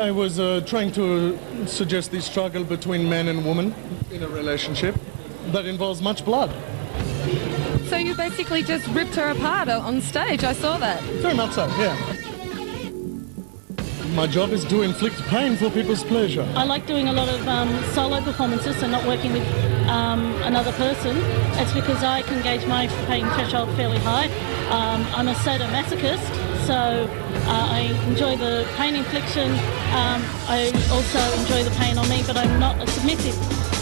I was trying to suggest the struggle between man and woman in a relationship that involves much blood. So you basically just ripped her apart on stage. I saw that. Very much so, yeah. My job is to inflict pain for people's pleasure. I like doing a lot of solo performances, so not working with another person. It's because I can gauge my pain threshold fairly high. I'm a sadomasochist, so I enjoy the pain infliction. I also enjoy the pain on me, but I'm not a submissive.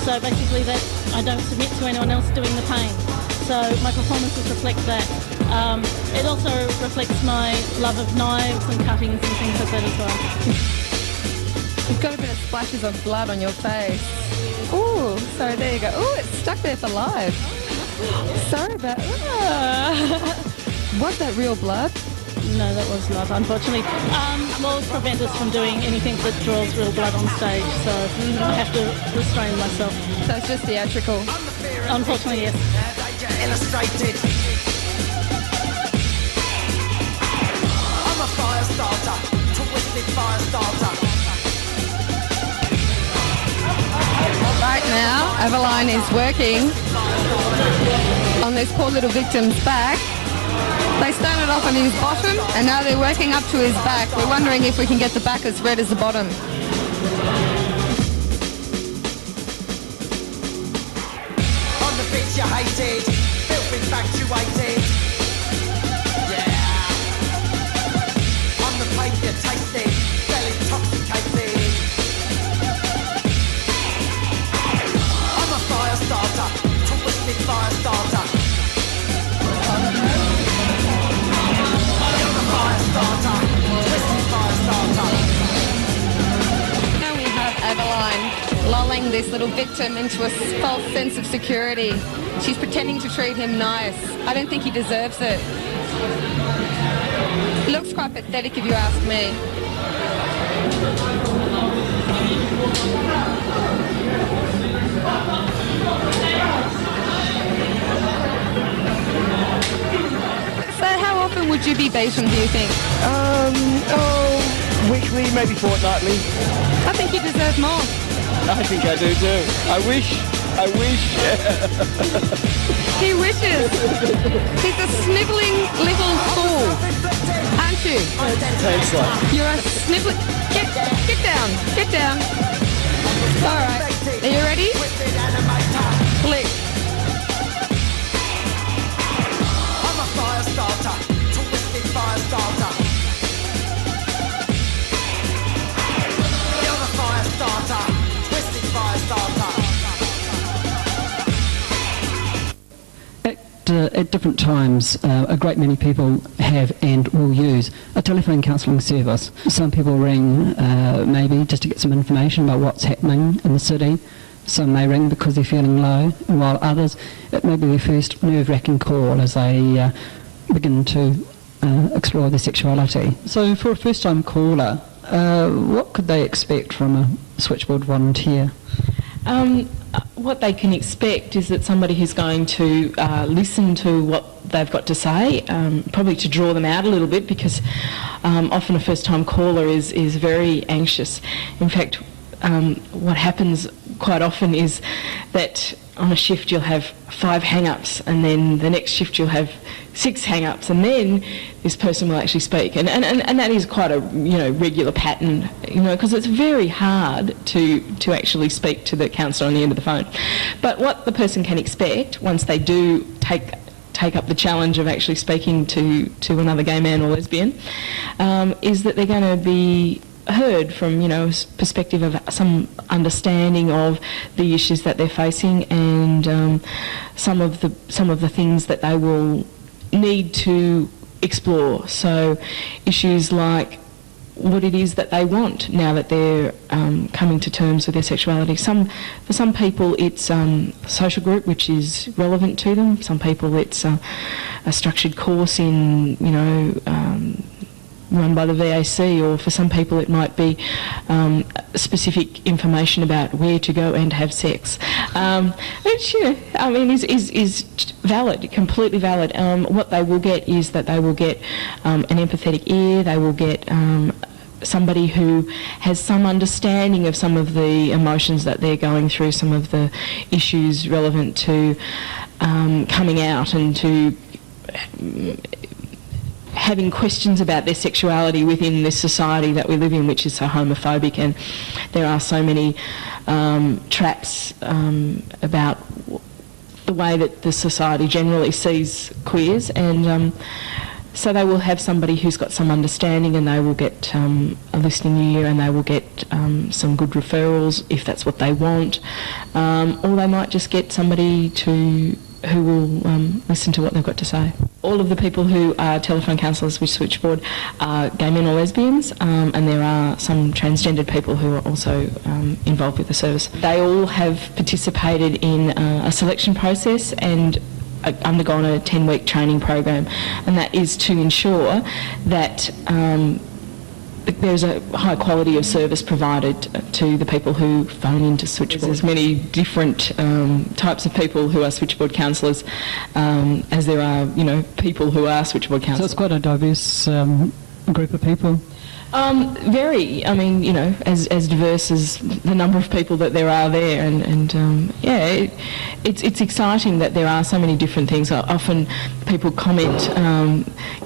So basically that I don't submit to anyone else doing the pain. So my performances reflect that. It also reflects my love of knives and cuttings and things like that as well. You've got a bit of splashes of blood on your face. Ooh, so there you go. Ooh, it's stuck there for life. Sorry about that. Was that real blood? No, that was not, unfortunately. Laws prevent us from doing anything that draws real blood on stage, so I have to restrain myself. So it's just theatrical? Unfortunately, yes. Illustrated. I'm a fire starter, twisted fire starter. Right now, Eveline is working on this poor little victim's back. They started off on his bottom and now they're working up to his back. We're wondering if we can get the back as red as the bottom. On the bitch you hated, filthy infatuated. Yeah. On the pain you tasted, fell intoxicated. I'm a fire starter, twisted fire starter. Now we have Eveline lulling this little victim into a false sense of security. She's pretending to treat him nice. I don't think he deserves it. Looks quite pathetic if you ask me. So how often would you be beaten, do you think? Weekly, maybe fortnightly. I think you deserve more. I think I do too. I wish. He wishes. He's a snivelling little fool, aren't you? Thanks, love. You're a snivelling... Get down. Get down. All right. Are you ready? Click. I'm a fire starter, twisted fire starter. at different times, a great many people have and will use a telephone counselling service. Some people ring maybe just to get some information about what's happening in the city. Some may ring because they're feeling low, and while others, it may be their first nerve-wracking call as they begin to explore their sexuality. So for a first-time caller, what could they expect from a switchboard volunteer? What they can expect is that somebody who's going to listen to what they've got to say, probably to draw them out a little bit, because often a first-time caller is very anxious. In fact, what happens quite often is that on a shift you'll have 5 hang-ups, and then the next shift you'll have 6 hang-ups, and then this person will actually speak. And that is quite a regular pattern, because it's very hard to actually speak to the counsellor on the end of the phone. But what the person can expect once they do take up the challenge of actually speaking to another gay man or lesbian is that they're going to be heard from a perspective of some understanding of the issues that they're facing, and some of the things that they will need to explore. So issues like what it is that they want now that they're coming to terms with their sexuality. For some people it's a social group which is relevant to them. Some people it's a structured course in run by the VAC, or for some people it might be specific information about where to go and have sex, which is valid, completely valid. What they will get is that they will get an empathetic ear. They will get somebody who has some understanding of some of the emotions that they're going through, some of the issues relevant to coming out and to having questions about their sexuality within this society that we live in, which is so homophobic, and there are so many traps about the way that the society generally sees queers, and so they will have somebody who's got some understanding, and they will get a listening ear, and they will get some good referrals if that's what they want, or they might just get somebody who will listen to what they've got to say. All of the people who are telephone counsellors with Switchboard are gay men or lesbians, and there are some transgendered people who are also involved with the service. They all have participated in a selection process and undergone a 10-week training program, and that is to ensure that there's a high quality of service provided to the people who phone into Switchboard. There's many different types of people who are Switchboard counsellors, as there are, people who are Switchboard counsellors. So it's quite a diverse group of people. Very. As diverse as the number of people that there are there, and it's exciting that there are so many different things. Often people comment,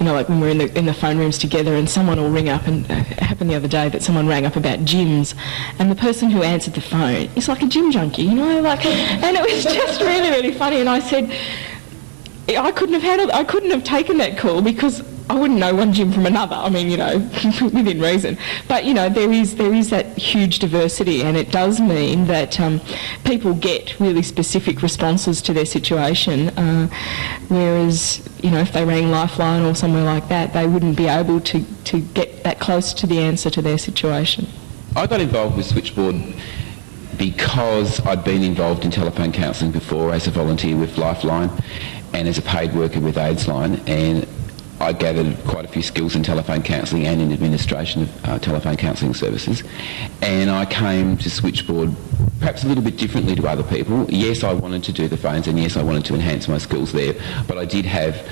like when we're in the phone rooms together, and someone will ring up, and it happened the other day that someone rang up about gyms, and the person who answered the phone is like a gym junkie, and it was just really, really funny. And I said, I couldn't have taken that call because I wouldn't know one gym from another. Within reason. But there is that huge diversity, and it does mean that people get really specific responses to their situation. Whereas if they rang Lifeline or somewhere like that, they wouldn't be able to get that close to the answer to their situation. I got involved with Switchboard because I'd been involved in telephone counselling before as a volunteer with Lifeline and as a paid worker with AIDSline, and I gathered quite a few skills in telephone counselling and in administration of telephone counselling services, and I came to Switchboard perhaps a little bit differently to other people. Yes, I wanted to do the phones, and yes, I wanted to enhance my skills there, but I did have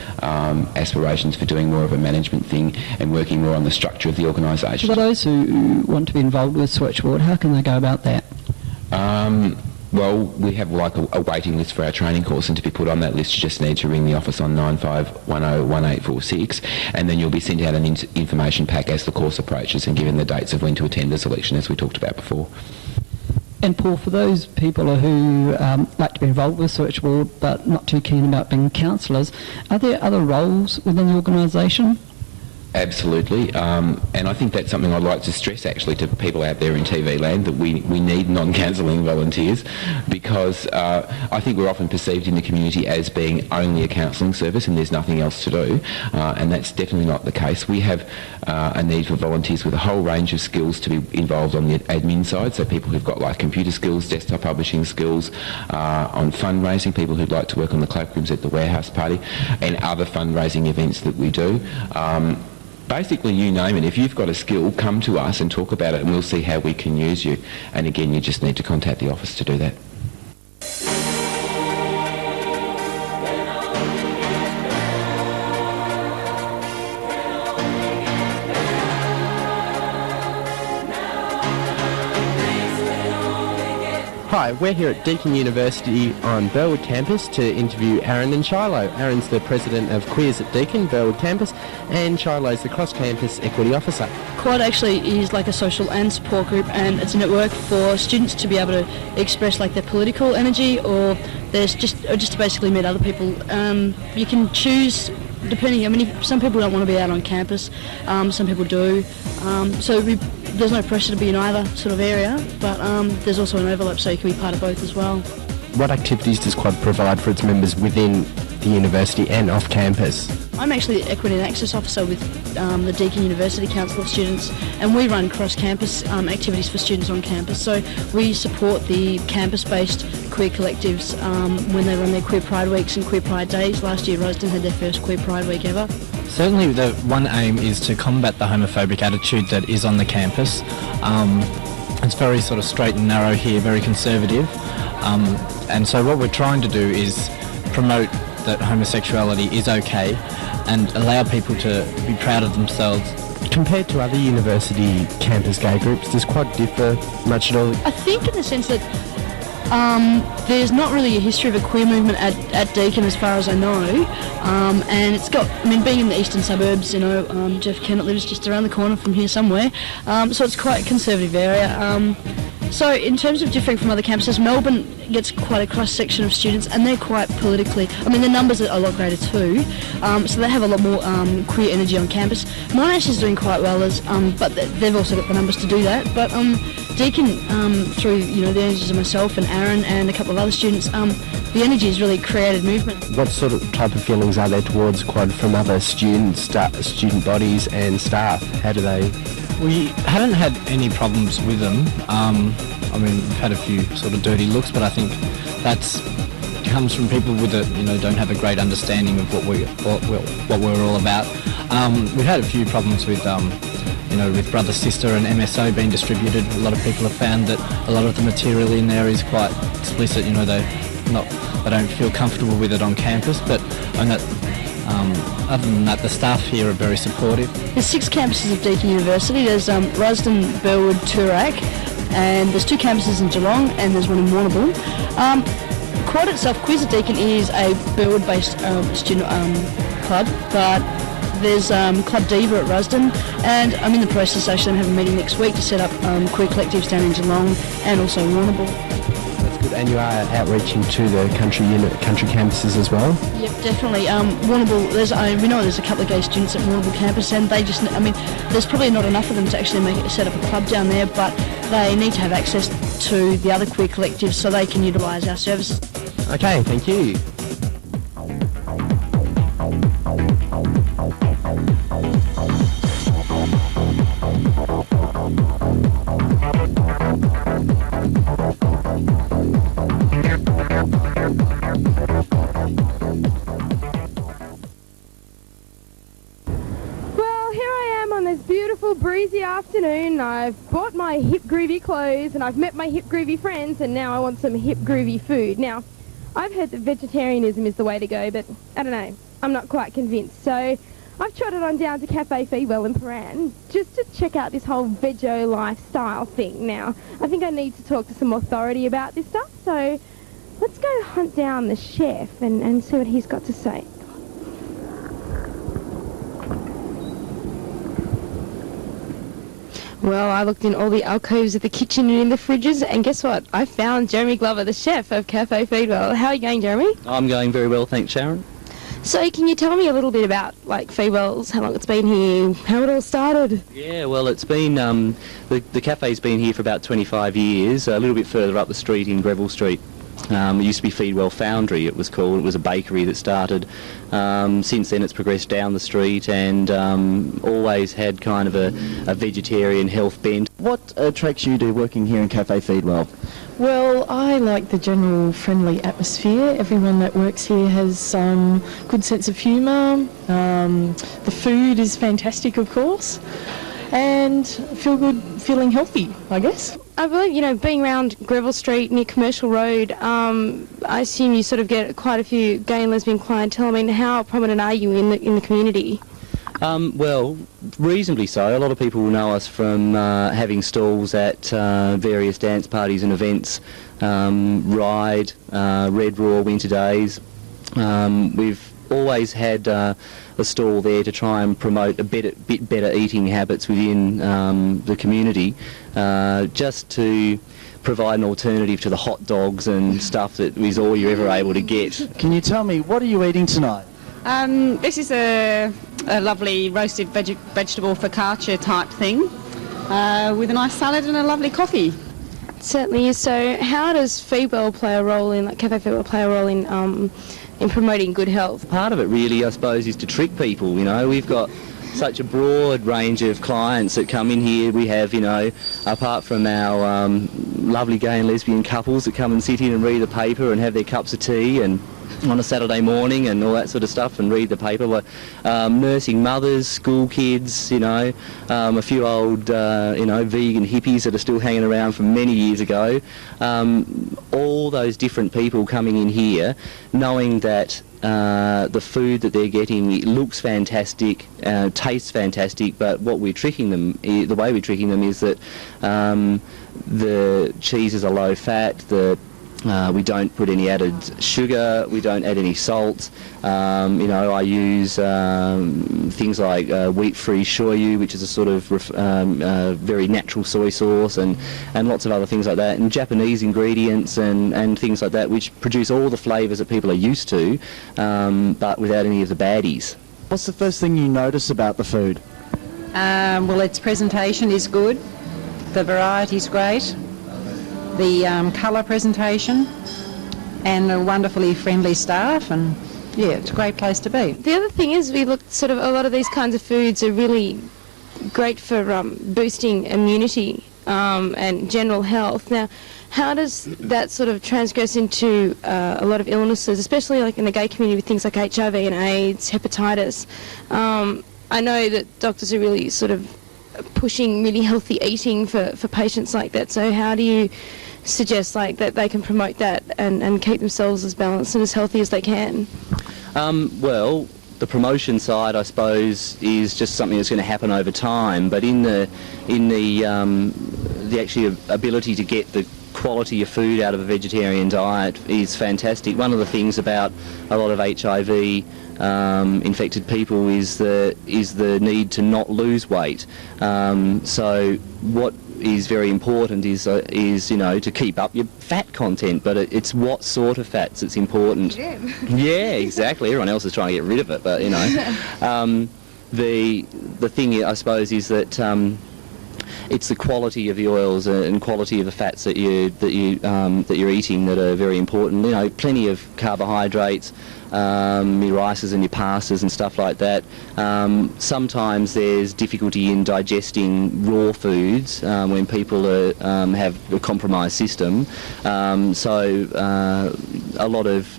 aspirations for doing more of a management thing and working more on the structure of the organisation. For those who want to be involved with Switchboard, how can they go about that? Well, we have a waiting list for our training course, and to be put on that list you just need to ring the office on 95101846, and then you'll be sent out an information pack as the course approaches and given the dates of when to attend the selection, as we talked about before. And Paul, for those people who like to be involved with Switchboard but not too keen about being counsellors, are there other roles within the organisation? Absolutely, and I think that's something I'd like to stress actually to people out there in TV land, that we need non-counselling volunteers, because I think we're often perceived in the community as being only a counselling service and there's nothing else to do, and that's definitely not the case. We have a need for volunteers with a whole range of skills to be involved on the admin side, so people who've got like computer skills, desktop publishing skills, on fundraising, people who'd like to work on the cloakrooms at the warehouse party and other fundraising events that we do. Basically, you name it. If you've got a skill, come to us and talk about it and we'll see how we can use you. And again, you just need to contact the office to do that. Hi, we're here at Deakin University on Burwood campus to interview Aaron and Shiloh. Aaron's the president of Queers at Deakin, Burwood campus, and Shiloh's the cross-campus equity officer. Quad actually is like a social and support group, and it's a network for students to be able to express like their political energy, or just to basically meet other people. You can choose depending. I mean, some people don't want to be out on campus, some people do. There's no pressure to be in either sort of area, but there's also an overlap, so you can be part of both as well. What activities does Quad provide for its members within the university and off campus? I'm actually the Equity and Access Officer with the Deakin University Council of Students, and we run cross-campus activities for students on campus. So we support the campus-based queer collectives when they run their Queer Pride Weeks and Queer Pride Days. Last year, Rosden had their first Queer Pride Week ever. Certainly the one aim is to combat the homophobic attitude that is on the campus. It's very sort of straight and narrow here, very conservative. And so what we're trying to do is promote that homosexuality is okay and allow people to be proud of themselves. Compared to other university campus gay groups, does Quad differ much at all? I think in the sense that there's not really a history of a queer movement at Deakin as far as I know, and it's got, I mean, being in the eastern suburbs, you know, Jeff Kennett lives just around the corner from here somewhere, so it's quite a conservative area. So in terms of differing from other campuses, Melbourne gets quite a cross-section of students, and they're quite politically, I mean, the numbers are a lot greater too, so they have a lot more queer energy on campus. Monash is doing quite well, but they've also got the numbers to do that. But Deakin, through, you know, the energies of myself and Aaron and a couple of other students, the energy has really created movement. What sort of type of feelings are there towards Quad from other students, student bodies and staff? How do they... We haven't had any problems with them. I mean, we've had a few sort of dirty looks, but I think that's comes from people with don't have a great understanding of what we're all about. We've had a few problems with with Brother Sister and MSO being distributed. A lot of people have found that a lot of the material in there is quite explicit. You know, they don't feel comfortable with it on campus, but other than that, the staff here are very supportive. There's 6 campuses of Deakin University. There's Rosden, Burwood, Toorak, and there's 2 campuses in Geelong, and there's one in Warrnambool. Quad itself, Queers at Deakin, is a Burwood-based student club, but there's Club Diva at Rosden, and I'm in the process, actually, I'm having a meeting next week to set up queer collectives down in Geelong and also in Warrnambool. And you are outreaching to the country campuses as well? Yep, definitely. Warrnambool, we know there's a couple of gay students at Warrnambool campus, and they just, I mean, there's probably not enough of them to actually set up a club down there, but they need to have access to the other queer collectives so they can utilise our services. Okay, thank you. Breezy afternoon. I've bought my hip groovy clothes and I've met my hip groovy friends, and now I want some hip groovy food. Now, I've heard that vegetarianism is the way to go, but I don't know, I'm not quite convinced. So I've trotted on down to Cafe Feedwell in Paran just to check out this whole veggie lifestyle thing. Now, I think I need to talk to some authority about this stuff, so let's go hunt down the chef and see what he's got to say. Well, I looked in all the alcoves of the kitchen and in the fridges, and guess what? I found Jeremy Glover, the chef of Cafe Feedwell. How are you going, Jeremy? I'm going very well, thanks, Sharon. So can you tell me a little bit about like Feedwell's, how long it's been here, how it all started? Yeah, well, it's been, the cafe's been here for about 25 years, a little bit further up the street in Greville Street. It used to be Feedwell Foundry, it was called. It was a bakery that started. Since then it's progressed down the street and always had kind of a vegetarian health bent. What attracts you to working here in Cafe Feedwell? Well, I like the general friendly atmosphere. Everyone that works here has good sense of humour. The food is fantastic, of course, and feel good, feeling healthy, I guess. I believe, you know, being around Greville Street near Commercial Road, I assume you sort of get quite a few gay and lesbian clientele. I mean, how prominent are you in the community? Well, reasonably so. A lot of people know us from having stalls at various dance parties and events, Ride, Red Raw Winter Days. We've always had a stall there to try and promote a bit better eating habits within the community, just to provide an alternative to the hot dogs and stuff that is all you're ever able to get. Can you tell me, what are you eating tonight? This is a lovely roasted vegetable focaccia type thing with a nice salad and a lovely coffee. It certainly is. So how does Feedwell play a role in, like Cafe Feedwell play a role in promoting good health? Part of it really, I suppose, is to trick people. You know, we've got such a broad range of clients that come in here. We have, you know, apart from our lovely gay and lesbian couples that come and sit in and read the paper and have their cups of tea and on a Saturday morning and all that sort of stuff and read the paper, but nursing mothers, school kids, you know, a few old, you know, vegan hippies that are still hanging around from many years ago. All those different people coming in here knowing that the food that they're getting, it looks fantastic, tastes fantastic, but what we're tricking them, the way we're tricking them is that the cheeses are low fat, we don't put any added sugar, we don't add any salt. You know, I use things like wheat-free shoyu, which is a sort of very natural soy sauce, and lots of other things like that, and Japanese ingredients and things like that, which produce all the flavours that people are used to, but without any of the baddies. What's the first thing you notice about the food? Well, its presentation is good, the variety's great, the colour presentation, and a wonderfully friendly staff, and yeah, it's a great place to be. The other thing is, we look sort of, a lot of these kinds of foods are really great for boosting immunity and general health. Now, how does that sort of transgress into a lot of illnesses, especially like in the gay community with things like HIV and AIDS, hepatitis? I know that doctors are really sort of pushing really healthy eating for patients like that. So how do you suggest like that they can promote that and keep themselves as balanced and as healthy as they can? Well, the promotion side, I suppose, is just something that's going to happen over time. But in the actual ability to get the quality of food out of a vegetarian diet is fantastic. One of the things about a lot of HIV infected people is the need to not lose weight. So what is very important is you know, to keep up your fat content, but it's what sort of fats that's important. Yeah, exactly. Everyone else is trying to get rid of it, but you know, the thing I suppose is that it's the quality of the oils and quality of the fats that you're eating that are very important. You know, plenty of carbohydrates, your rices and your pastas and stuff like that. Sometimes there's difficulty in digesting raw foods when people have a compromised system. So a lot of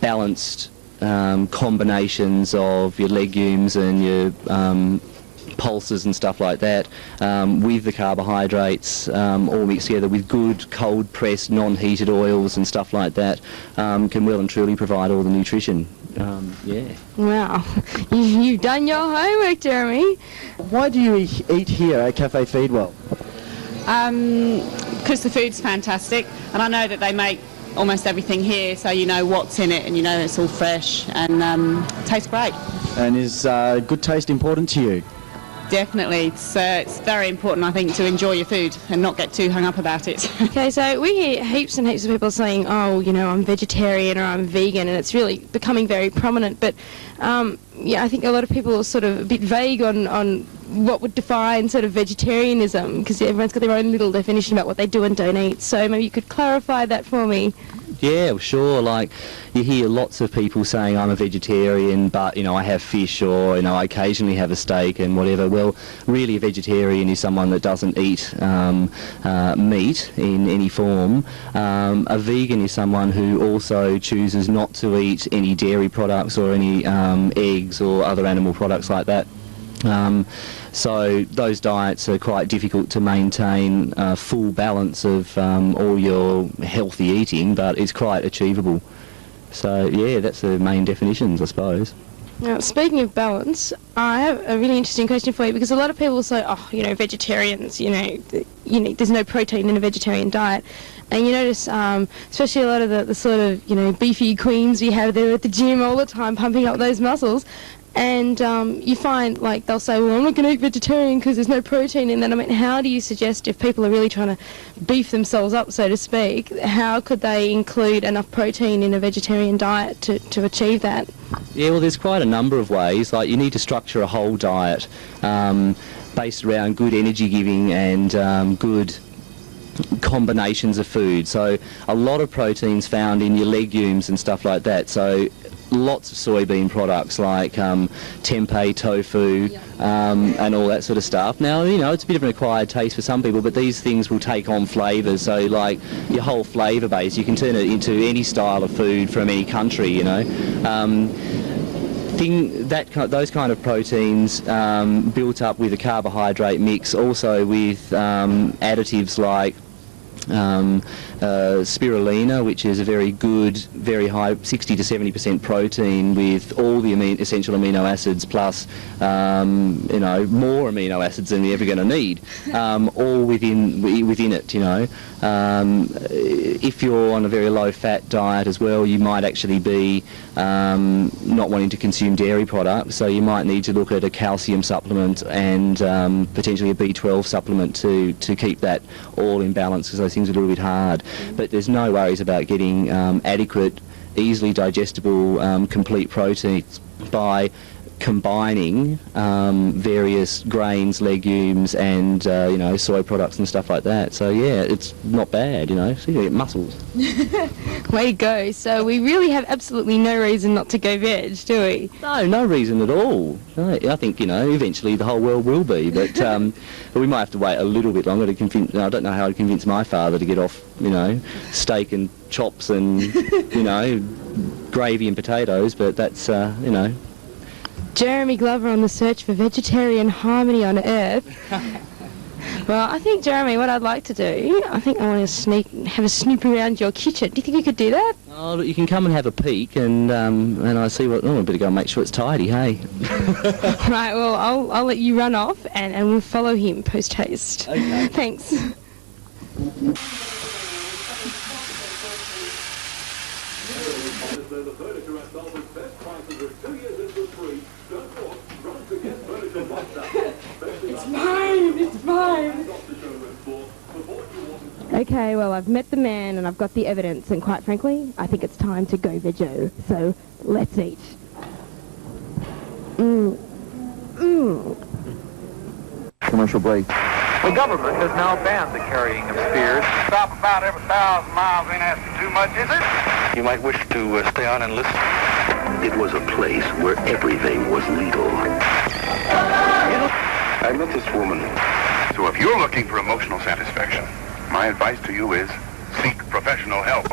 balanced combinations of your legumes and your pulses and stuff like that, with the carbohydrates all mixed together with good cold pressed non-heated oils and stuff like that, can well and truly provide all the nutrition. Yeah. Wow, you've done your homework, Jeremy. Why do you eat here at Cafe Feedwell? Because the food's fantastic, and I know that they make almost everything here, so you know what's in it and you know it's all fresh and tastes great. And is good taste important to you? definitely. It's very important, I think, to enjoy your food and not get too hung up about it. Okay, so we hear heaps and heaps of people saying, oh, you know, I'm vegetarian or I'm vegan, and it's really becoming very prominent. But, yeah, I think a lot of people are sort of a bit vague on what would define sort of vegetarianism, because everyone's got their own little definition about what they do and don't eat. So maybe you could clarify that for me. Yeah, sure. Like, you hear lots of people saying I'm a vegetarian, but, you know, I have fish, or, you know, I occasionally have a steak and whatever. Well, really a vegetarian is someone that doesn't eat meat in any form. A vegan is someone who also chooses not to eat any dairy products or any eggs or other animal products like that. So those diets are quite difficult to maintain a full balance of all your healthy eating, but it's quite achievable. So yeah, that's the main definitions, I suppose. Now, speaking of balance, I have a really interesting question for you, because a lot of people say, oh, you know, vegetarians, you know, there's no protein in a vegetarian diet. And you notice, especially a lot of the sort of, you know, beefy queens we have there at the gym all the time pumping up those muscles. And you find, like, they'll say, well, I'm not going to eat vegetarian because there's no protein in that. I mean, how do you suggest, if people are really trying to beef themselves up, so to speak, how could they include enough protein in a vegetarian diet to achieve that? Yeah, well, there's quite a number of ways. Like, you need to structure a whole diet based around good energy giving and good combinations of food. So a lot of proteins found in your legumes and stuff like that. So lots of soybean products like tempeh, tofu, and all that sort of stuff. Now, you know, it's a bit of an acquired taste for some people, but these things will take on flavours. So, like, your whole flavour base, you can turn it into any style of food from any country, you know. Those kind of proteins built up with a carbohydrate mix, also with additives like spirulina, which is a very good, very high 60 to 70% protein with all the essential amino acids plus you know, more amino acids than you're ever going to need, all within it, you know. If you're on a very low fat diet as well, you might actually be not wanting to consume dairy products, so you might need to look at a calcium supplement and potentially a B12 supplement to keep that all in balance, because those things are a little bit hard. But there's no worries about getting adequate, easily digestible, complete proteins by combining various grains, legumes, and you know, soy products and stuff like that. So yeah, it's not bad, you know. So you get muscles. Way to go. So we really have absolutely no reason not to go veg, do we? No reason at all. No, I think, you know, eventually the whole world will be, but we might have to wait a little bit longer to convince. I don't know how I'd convince my father to get off, you know, steak and chops and you know, gravy and potatoes, but that's you know. Jeremy Glover on the search for vegetarian harmony on Earth. Well, I think, Jeremy, what I'd like to do, I think I want to have a snoop around your kitchen. Do you think you could do that? Oh, look, you can come and have a peek, and I see what. Oh, I better go and make sure it's tidy. Hey. Right. Well, I'll let you run off, and we'll follow him post haste. Okay. Thanks. It's mine. Okay, well, I've met the man and I've got the evidence, and quite frankly, I think it's time to go veggie. So, let's eat. Commercial break. The government has now banned the carrying of spears. Stop about every 1,000 miles ain't asking too much, is it? You might wish to stay on and listen. It was a place where everything was legal. I met this woman. So if you're looking for emotional satisfaction, my advice to you is seek professional help.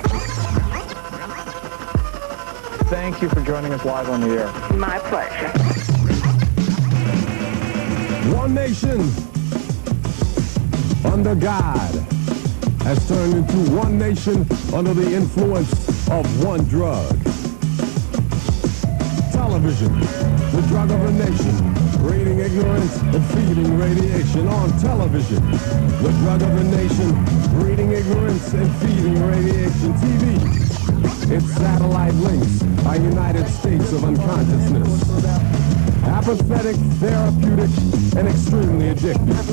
Thank you for joining us live on the air. My pleasure. One nation under God has turned into one nation under the influence of one drug. Television, the drug of a nation, breeding ignorance and feeding radiation. On television, the drug of a nation, breeding ignorance and feeding radiation. TV, its satellite links, our United States of unconsciousness. Apathetic, therapeutic, and extremely addictive.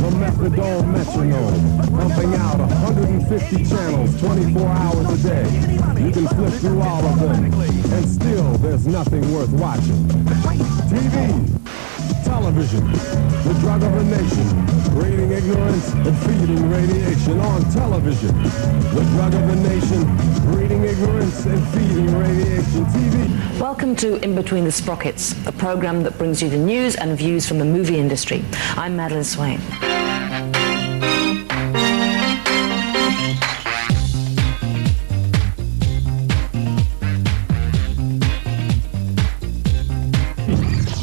The methadone metronome, pumping out 150 channels 24 hours a day. You can flip through all of them, and still there's nothing worth watching. TV, television, the drug of the nation, breeding ignorance and feeding radiation on television. The drug of the nation, breeding ignorance and feeding radiation. TV. Welcome to In Between the Sprockets, a program that brings you the news and views from the movie industry. I'm Madeline Swain.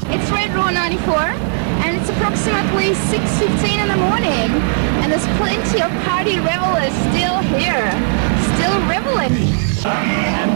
It's Red Raw 94, and it's approximately 6:15 in the morning, and there's plenty of party revelers still here, still reveling. And